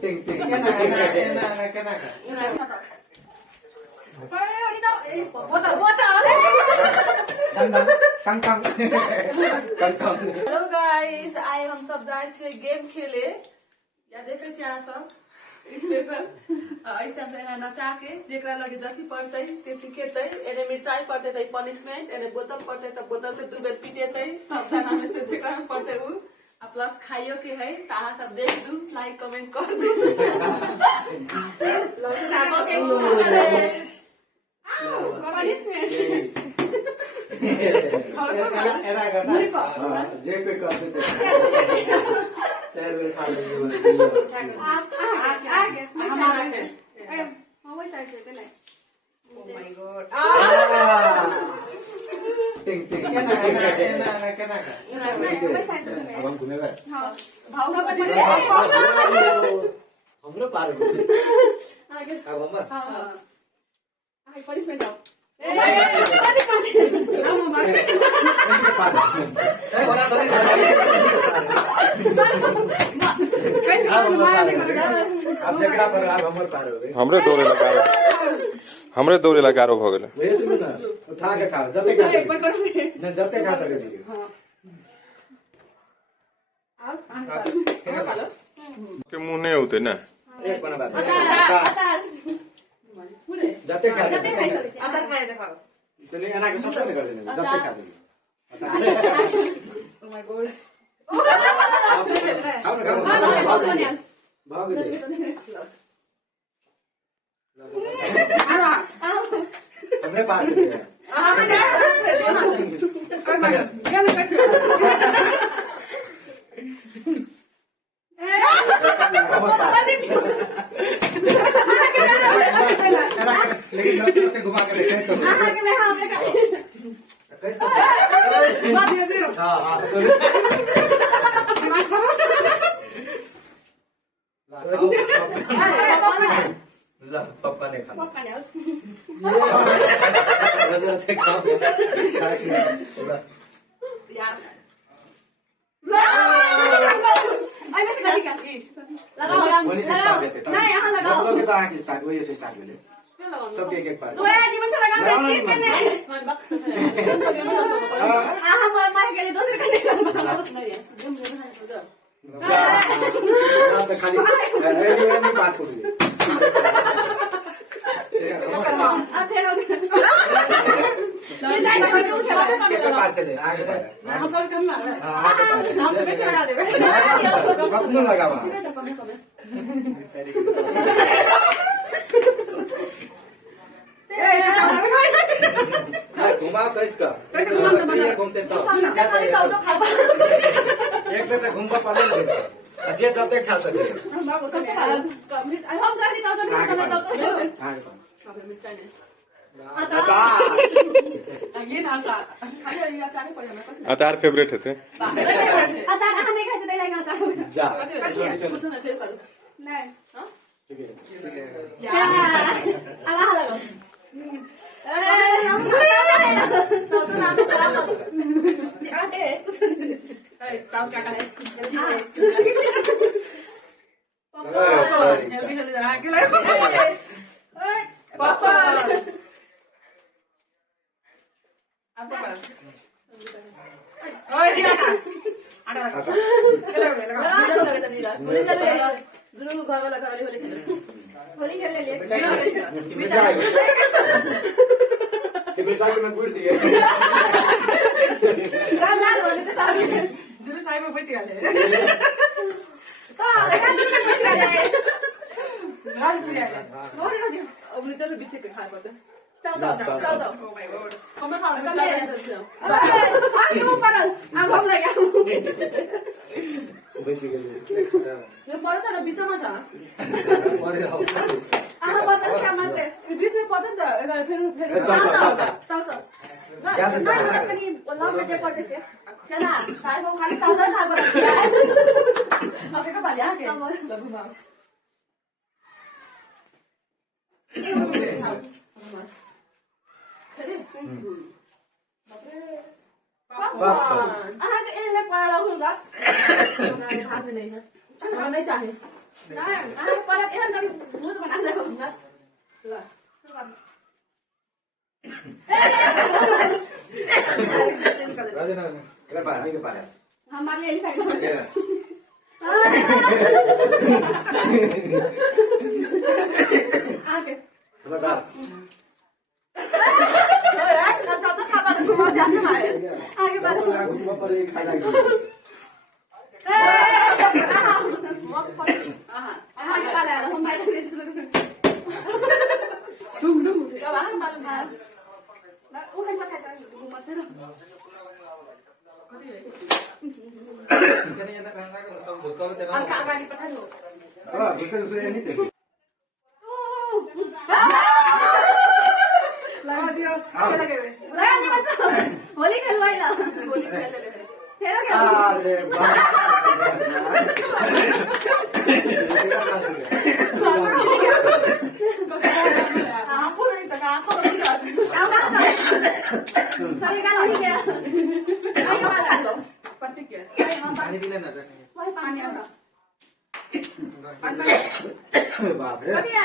Ting ting. Hello guys, आए हम सब जाए छे गेम खेले या देखे छे यहाँ सब स्पेशल ऐसे हम एना नचा के जेकरा लगे जति पड़ते तेति केतै एने मिर्चाई पड़ते त पनिशमेंट एने बोतल पड़ते त बोतल से 2 बेर पीटेतै सब जना में से जेकरा में पड़ते उ आ प्लस खाइयो के है ताहा सब देख दू लाइक कमेंट कर दू ओके पनिशमेंट जे पे कर देते 4 बेर खा लेंगे हमारा के वही साइड से पहले ओ माय गॉड टिंग टिंग वही साइड से अब हम घूमेगा हां भाव हमरो पार हो आगे अब हम हां आगे पनिशमेंट आओ हमरे दौड़े ला गारो भ गेलै वही सुन ना उठा के खा जते खा नहीं जते खा सके छी के मुंह नहीं होते ना एक बना बात अचार जते खा जते खाई सके सकते अंदर खाए देखा चलिए एना के सबसे कर देने जते खा देंगे ओ माय गॉड खाओ भाग दे हमने पार कर दिया लेकिन से घुमा कर टेस्ट करो पापा ने खाना से खाओ यार नहीं यहाँ लगाओ तो के आगे स्टार्ट वही से स्टार्ट भेले सब एक एक पार तो यार निमन से लगा चिप में हम मार के लिए दूसरे करने जा तो खाली नहीं बात करोगे अब फिर के पार चले आगे हम कर करना है हम कैसे लगा देंगे कब लगावा घुमा कैसे कैसे घुमा घूमते तो सामने से खाली तो खा एक बेटा घूमबा पाले नहीं जे जते खा सके हम कर दी तो ये ना खाली ये अचार पड़ जाना अचार फेवरेट है अचार हम नहीं खाते नहीं अचार जा कुछ ना फिर कर नहीं हां ठीक है अब आ लगो अरे हम तो ना तो खराब ना जाते काम क्या करे जल्दी जल्दी जा के ले पापा आपको पास ओए दिया आटा लगा चलो लगा नीला होली चले जरूर घर वाला होली खेले होली खेल ले कि बिसाई में गुड़ दिए लाल होली तो साथ जरूर साइड में बैठ गए तो लगा दूं मैं बैठ जाए रात चिड़िया और ना जो अब नहीं तो पीछे के खा पड़ते जाओ ओ माय गॉड कम खा ले आगे ऊपर अब हम लगा बच गए ये पड़ा था ना बीच में था अरे हम बस अच्छा मत ये बीच में पड़ा था फिर चल क्या देता है अपनी लव में चेक करते से क्या ना साइड को खाली चावल खा कर दिया अब का बालिया के लगू मां आहा के एने पड़ा रहूंगा नहीं चाहिए परत एहन त भूत बना देबो ल Kira parah, ini parah. हम ले ली साइड Kira. आके Coba bar. तो खाबा तो घुमा जाने मारे आगे बढ़ Aku cuma pergi खाना gitu. हम आगे वाला हम बाहर ले क्या बाहर मालूम है वो kan pas ada rumah tu अंक अगाडि पठाइयो Oh, bisa ini tuh. लगा दियो के लगे लगा नहीं बच्चा होली खेलवाई ना गोली खेल ले खेलो क्या Aduh, हां पूरा इतना आंखों में सभी का होली क्या आई वाला लो पति के पानी दिले ना वही पानी आ Bapak.